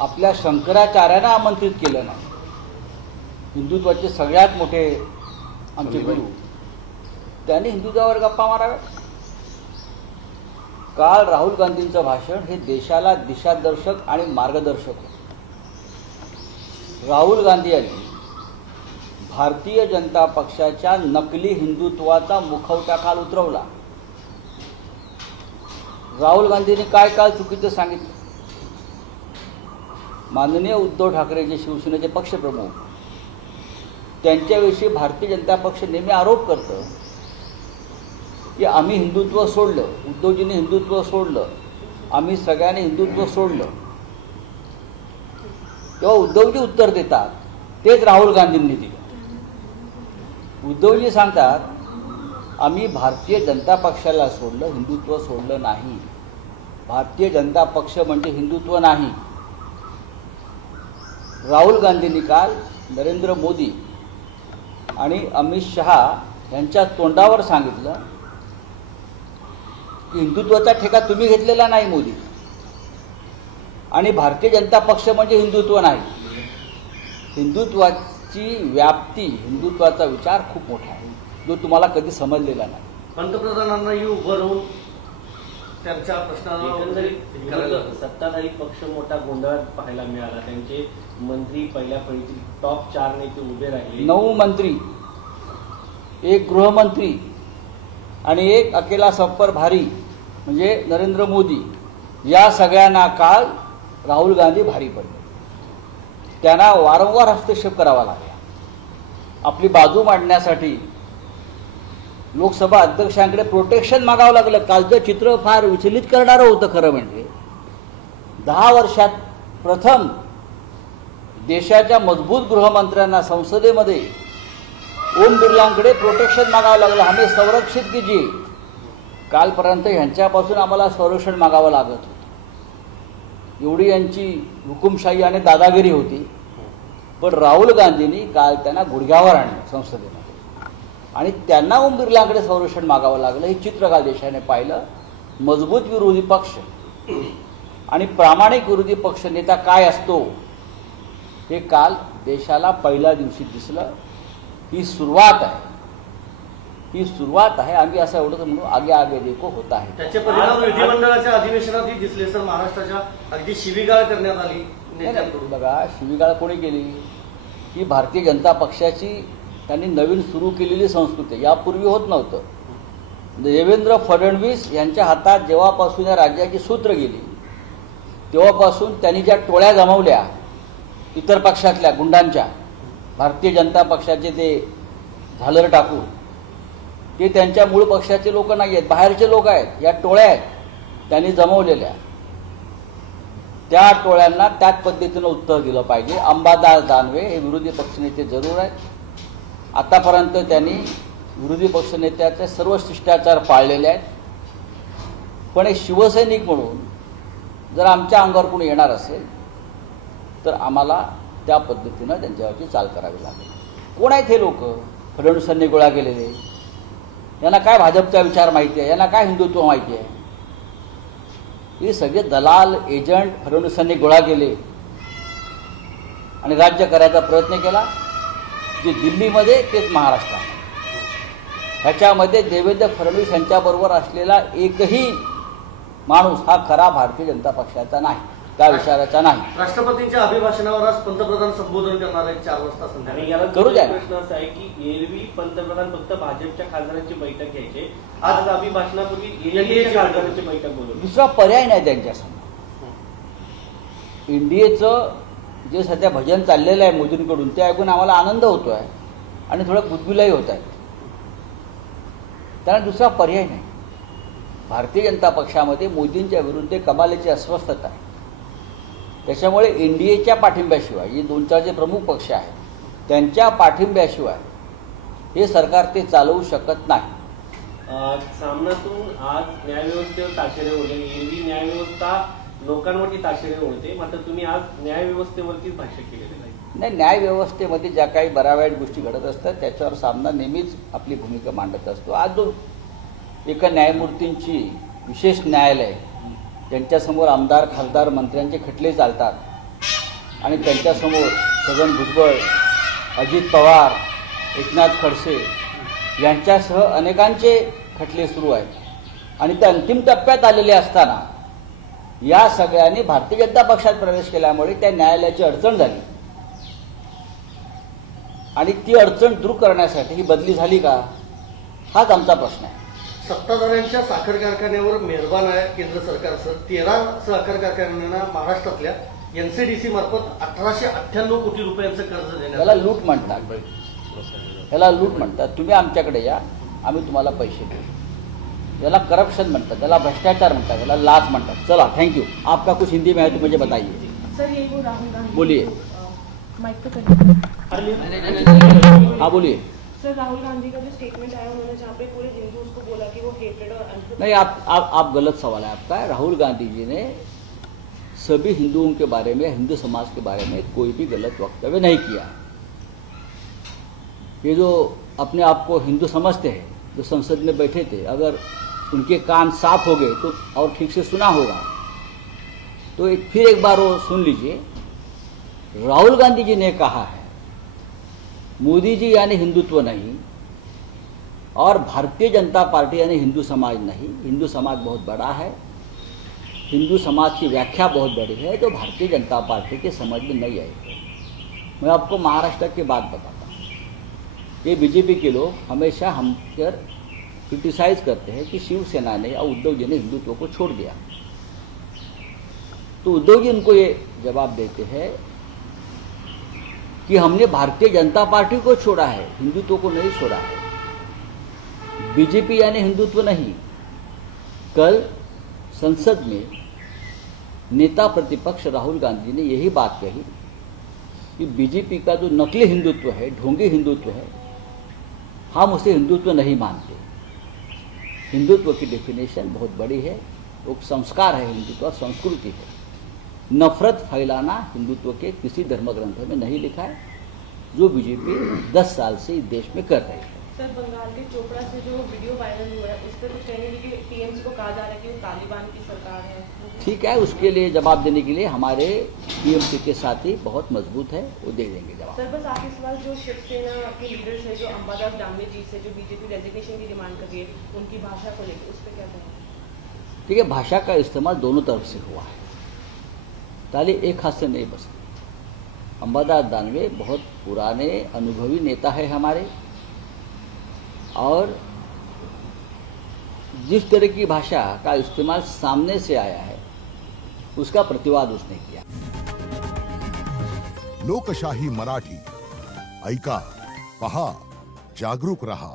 आपल्या शंकराचार्यांना आमंत्रित केलं नाही. हिंदुत्वाचे सगळ्यात मोठे आमचे गुरु, त्यांनी हिंदुत्वावर गप्पा माराव्या. काल राहुल गांधींचं भाषण हे देशाला दिशादर्शक आणि मार्गदर्शक होतं. राहुल गांधी यांनी भारतीय जनता पक्षाच्या नकली हिंदुत्वाचा मुखवटा काल उतरवला. राहुल गांधींनी काय काल चुकीचं सांगितलं. माननीय उद्धव ठाकरे जे शिवसेनेचे पक्षप्रमुख, त्यांच्याविषयी भारतीय जनता पक्ष नेहमी आरोप करतं की आम्ही हिंदुत्व सोडलं, उद्धवजींनी हिंदुत्व सोडलं, आम्ही सगळ्यांनी हिंदुत्व सोडलं. तेव्हा उद्धवजी उत्तर देतात तेच राहुल गांधींनी दिलं. उद्धवजी सांगतात आम्ही भारतीय जनता पक्षाला सोडलं, हिंदुत्व सोडलं नाही. भारतीय जनता पक्ष म्हणजे हिंदुत्व नाही. राहुल गांधींनी काल नरेंद्र मोदी आणि अमित शहा यांच्या तोंडावर सांगितलं की हिंदुत्वाचा ठेका तुम्ही घेतलेला नाही मोदी, आणि भारतीय जनता पक्ष म्हणजे हिंदुत्व नाही. हिंदुत्वाची व्याप्ती, हिंदुत्वाचा विचार खूप मोठा आहे, जो तुम्हाला कधी समजलेला नाही. पंतप्रधानांना उभं राहून त्यांच्या प्रश्नाला सत्ताधारी पक्ष मोठा गोंधळात पाहायला मिळाला. त्यांचे मंत्री पहिल्या फळीतील टॉप 4 नेते उभे राहिले. 9 मंत्री, 1 गृहमंत्री आणि 1 अकेला सफर भारी म्हणजे नरेंद्र मोदी, या सगळ्यांना काल राहुल गांधी भारी पडले. त्यांना वारंवार हस्तक्षेप करावा लागला. आपली बाजू मांडण्यासाठी लोकसभा अध्यक्षांकडे प्रोटेक्शन मागावं लागलं. कालचं चित्र फार विचलित करणारं होतं. खरं म्हणजे 10 वर्षात प्रथम देशाच्या मजबूत गृहमंत्र्यांना संसदेमध्ये ओम बिर्लांकडे प्रोटेक्शन मागावं लागलं. आम्ही संरक्षित कीजिए. कालपर्यंत ह्यांच्यापासून आम्हाला संरक्षण मागावं लागत होतं. एवढी यांची हुकुमशाही आणि दादागिरी होती. पण राहुल गांधींनी काल त्यांना गुडघ्यावर आणलं संसदेमध्ये, आणि त्यांना ओम बिर्लांकडे संरक्षण मागावं लागलं. हे चित्र काल देशाने पाहिलं. मजबूत विरोधी पक्ष आणि प्रामाणिक विरोधी पक्ष नेता काय असतो हे काल देशाला पहिल्या दिवशी दिसलं. ही सुरुवात आहे, ही सुरुवात आहे. आम्ही असं एवढं म्हणू आगे आगे देखो होत आहे. त्याचे परिणाम विधिमंडळाच्या अधिवेशनातही दिसले सर. महाराष्ट्राच्या अगदी शिवीगाळ करण्यात आली नेत्यांकडून. बघा, शिवीगाळ कोणी केली? ही भारतीय जनता पक्षाची त्यांनी नवीन सुरू केलेली संस्कृती, यापूर्वी होत नव्हतं. देवेंद्र फडणवीस यांच्या हातात जेव्हापासून या राज्याची सूत्र गेली तेव्हापासून त्यांनी ज्या टोळ्या जमवल्या इतर पक्षातल्या गुंडांच्या, भारतीय जनता पक्षाचे ते झालर टाकून, ते त्यांच्या मूळ पक्षाचे लोक नाही आहेत, बाहेरचे लोक आहेत. या टोळ्या आहेत त्यांनी जमवलेल्या. त्या टोळ्यांना त्याच पद्धतीनं उत्तर दिलं पाहिजे. अंबादास दानवे हे विरोधी पक्षनेते जरूर आहेत. आतापर्यंत त्यांनी विरोधी पक्षनेत्याचे सर्व शिष्टाचार पाळलेले आहेत. पण एक शिवसैनिक म्हणून जर आमच्या अंगावर कोणी येणार असेल तर आम्हाला त्या पद्धतीनं त्यांच्यावरची चाल करावी लागेल. कोण आहेत हे लोक? फडणवीसांनी गोळा केलेले. यांना काय भाजपचा विचार माहिती आहे? यांना काय हिंदुत्व माहिती आहे? हे सगळे दलाल एजंट फडणवीसांनी गोळा केले आणि राज्य करायचा प्रयत्न केला. जे दिल्लीमध्ये तेच महाराष्ट्रात. ह्याच्यामध्ये देवेंद्र फडणवीस यांच्याबरोबर असलेला एकही माणूस हा खरा भारतीय जनता पक्षाचा नाही, त्या विचाराचा नाही. राष्ट्रपतींच्या अभिभाषणावर आज पंतप्रधान संबोधन करणार आहेत 4 वाजता संध्याकाळी. करू द्या. प्रश्न असा आहे की एरवी पंतप्रधान फक्त भाजपच्या खासदारांची बैठक घ्यायचे, आज अभिभाषणापूर्वी एनडीएच्या खासदारांची बैठक बोलवली. दुसरा पर्याय नाही त्यांच्यासमोर. एनडीएचं जे सध्या भजन चाललेलं आहे मोदींकडून ते ऐकून आम्हाला आनंद होतो आहे आणि थोडं गुदगुलाही होत आहे. त्यांना दुसरा पर्याय नाही. भारतीय जनता पक्षामध्ये मोदींच्या विरुद्ध कमालीची अस्वस्थता आहे. त्याच्यामुळे एनडीएच्या पाठिंब्याशिवाय, जे 2-4 जे प्रमुख पक्ष आहेत त्यांच्या पाठिंब्याशिवाय हे सरकार ते चालवू शकत नाही. सामनातून आज न्यायव्यवस्थेवर ताशेरे ओढले. एरवी न्यायव्यवस्था लोकांवरती ताशेरे ओढते, मात्र तुम्ही आज न्यायव्यवस्थेवरतीच भाष्य केलेलं नाही. न्यायव्यवस्थेमध्ये ज्या काही बऱ्या वाईट गोष्टी घडत असतात त्याच्यावर सामना नेहमीच आपली भूमिका मांडत असतो. आज जो एका न्यायमूर्तींची विशेष न्यायालय, त्यांच्यासमोर आमदार, खासदार, मंत्र्यांचे खटले चालतात, आणि त्यांच्यासमोर छगन भुजबळ, अजित पवार, एकनाथ खडसे यांच्यासह अनेकांचे खटले सुरू आहेत आणि ते अंतिम टप्प्यात आलेले असताना या सगळ्यांनी भारतीय जनता पक्षात प्रवेश केल्यामुळे त्या न्यायालयाची अडचण झाली आणि ती अडचण दूर करण्यासाठी ही बदली झाली का, हाच आमचा प्रश्न आहे. सत्ताधाऱ्यांच्या साखर कारखान्यावर मेहरबान आहे केंद्र सरकार. सर 13 साखर कारखान्यांना महाराष्ट्रातल्या NCDC मार्फत 1898 कोटी रुपयांचं कर्ज देण्यात त्याला लूट म्हणतात, त्याला लूट म्हणतात. तुम्ही आमच्याकडे या, आम्ही तुम्हाला पैसे देऊ. याला करप्शन म्हणतात, त्याला भ्रष्टाचार म्हणतात, याला लाच म्हणतात. चला, थैंक यू. आपका कुछ हिंदी में है तो मुझे बताइए. सर ये वो राहुल गांधी बोलिए. माइक पे करिए. हाँ बोलिए. सर राहुल गांधी का जो स्टेटमेंट आया उन्होंने जहाँ पे पूरे हिंदूज को बोला कि वो हेटेड और नहीं, आप गलत सवाल है आपका. राहुल गांधी जी ने सभी हिंदुओं के बारे में, हिंदू समाज के बारे में कोई भी गलत वक्तव्य नहीं किया. ये जो अपने आप को हिंदू समझते हैं, जो संसद में बैठे थे, अगर उनके कान साफ हो गए तो और ठीक से सुना होगा तो फिर एक बार वो सुन लीजिए. राहुल गांधी जी ने कहा है मोदी जी यानी हिंदुत्व नहीं और भारतीय जनता पार्टी यानी हिंदू समाज नहीं. हिंदू समाज बहुत बड़ा है, हिंदू समाज की व्याख्या बहुत बड़ी है, तो भारतीय जनता पार्टी के समझ में नहीं आएगी. मैं आपको महाराष्ट्र की बात बताता हूँ. ये बीजेपी के लोग हमेशा हम पर क्रिटिसाइज करते हैं कि शिवसेना ने या उद्धव जी ने हिंदुत्व को छोड़ दिया. तो उद्धव जी उनको ये जवाब देते हैं कि हमने भारतीय जनता पार्टी को छोड़ा है, हिंदुत्व को नहीं छोड़ा है. बीजेपी यानी हिंदुत्व नहीं. कल संसद में नेता प्रतिपक्ष राहुल गांधी ने यही बात कही कि बीजेपी का जो नकली हिंदुत्व है, ढोंगी हिंदुत्व है, हम उसे हिंदुत्व नहीं मानते. हिंदुत्व की डेफिनेशन बहुत बड़ी है, वो संस्कार है हिंदुत्व और संस्कृति है. नफरत फैलाना हिंदुत्व के किसी धर्म ग्रंथ में नहीं लिखा है, जो बीजेपी 10 साल से इस देश में कर रही है. सर बंगाल के चोपड़ा से जो वीडियो वायरल हुआ है उस पर कुछ कहने कि टीएमसी को कहा जा रहा है कि वो तालिबान की सरकार है. ठीक है, उसके लिए जवाब देने के लिए हमारे टीएमसी के साथी बहुत मजबूत है, वो दे देंगे जवाब. सर बस आखिरी सवाल, जो शिवसेना के लीडर्स है जो अंबादास दानवे जी से जो बीजेपी रेजिग्नेशन की डिमांड कर रही है, उनकी भाषा को लेकर उस पर क्या कहेंगे? ठीक है, भाषा का इस्तेमाल दोनों तरफ से हुआ है, ताली एक हाथ से नहीं बसती. अंबादास दानवे बहुत पुराने अनुभवी नेता है हमारे, और जिस तरह की भाषा का इस्तेमाल सामने से आया है उसका प्रतिवाद उसने किया. लोकशाही मराठी ऐका, पहा, जागरूक रहा.